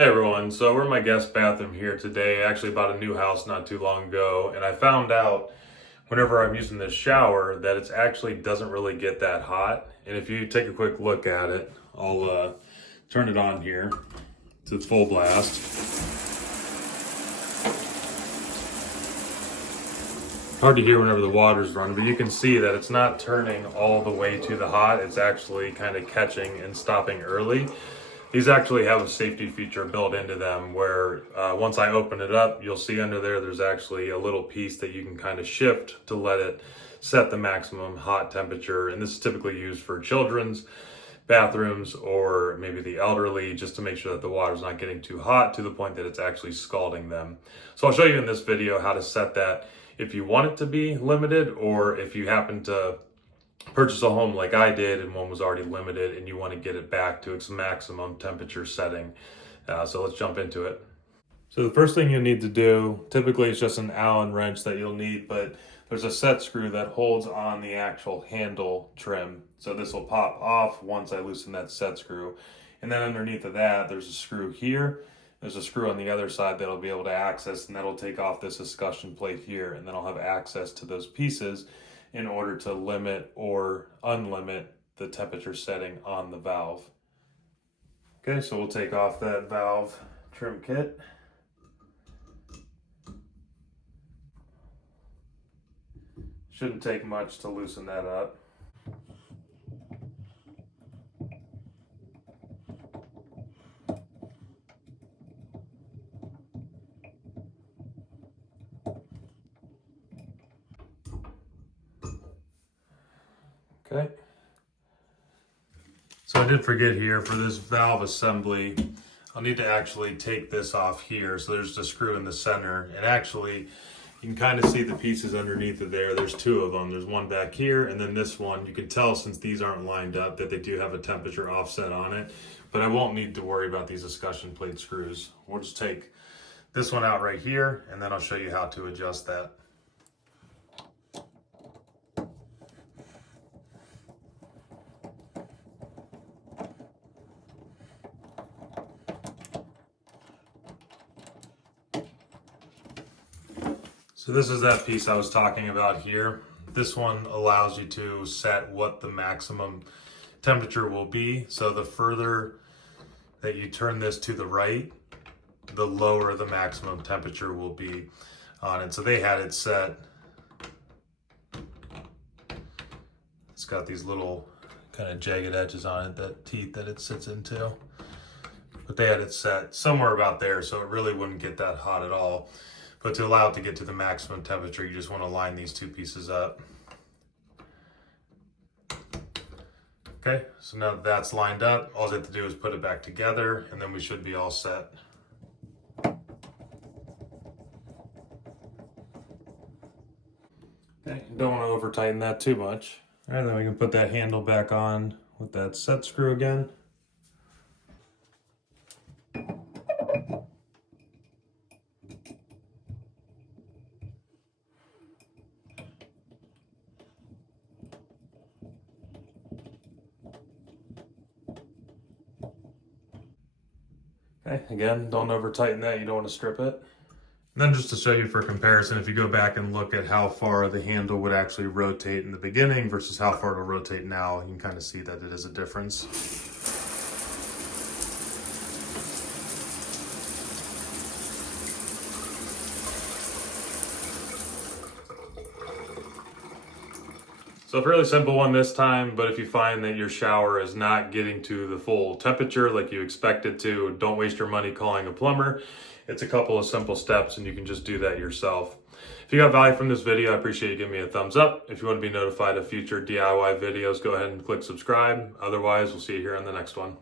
Hey everyone, so we're in my guest bathroom here today. I actually bought a new house not too long ago, and I found out whenever I'm using this shower that it actually doesn't really get that hot. And if you take a quick look at it, I'll turn it on here to full blast. Hard to hear whenever the water's running, but you can see that it's not turning all the way to the hot. It's actually kind of catching and stopping early. These actually have a safety feature built into them where once I open it up, you'll see under there's actually a little piece that you can kind of shift to let it set the maximum hot temperature. And this is typically used for children's bathrooms or maybe the elderly, just to make sure that the water's not getting too hot to the point that it's actually scalding them. So I'll show you in this video how to set that if you want it to be limited, or if you happen to purchase a home like I did and one was already limited and you want to get it back to its maximum temperature setting. So let's jump into it. So the first thing you need to do, typically it's just an Allen wrench that you'll need, but there's a set screw that holds on the actual handle trim. So this will pop off once I loosen that set screw. And then underneath of that, there's a screw here. There's a screw on the other side that'll be able to access, and that'll take off this escutcheon plate here, and then I'll have access to those pieces in order to limit or unlimit the temperature setting on the valve. Okay, so we'll take off that valve trim kit. Shouldn't take much to loosen that up. Okay. So I did forget here for this valve assembly, I'll need to actually take this off here. So there's the screw in the center, and actually you can kind of see the pieces underneath of there. There's two of them. There's one back here, and then this one. You can tell since these aren't lined up that they do have a temperature offset on it, but I won't need to worry about these escutcheon plate screws. We'll just take this one out right here, and then I'll show you how to adjust that. So this is that piece I was talking about here. This one allows you to set what the maximum temperature will be. So the further that you turn this to the right, the lower the maximum temperature will be on it. So they had it set. It's got these little kind of jagged edges on it, that teeth that it sits into. But they had it set somewhere about there, so it really wouldn't get that hot at all. But to allow it to get to the maximum temperature, you just want to line these two pieces up. Okay, so now that that's lined up, all you have to do is put it back together, and then we should be all set. Okay, don't want to over tighten that too much. All right, then we can put that handle back on with that set screw again. Okay, again, don't over tighten that, you don't want to strip it. And then just to show you for comparison, if you go back and look at how far the handle would actually rotate in the beginning versus how far it'll rotate now, you can kind of see that it is a difference. So a fairly simple one this time, but if you find that your shower is not getting to the full temperature like you expect it to, don't waste your money calling a plumber. It's a couple of simple steps and you can just do that yourself. If you got value from this video, I appreciate you giving me a thumbs up. If you want to be notified of future DIY videos, go ahead and click subscribe. Otherwise, we'll see you here on the next one.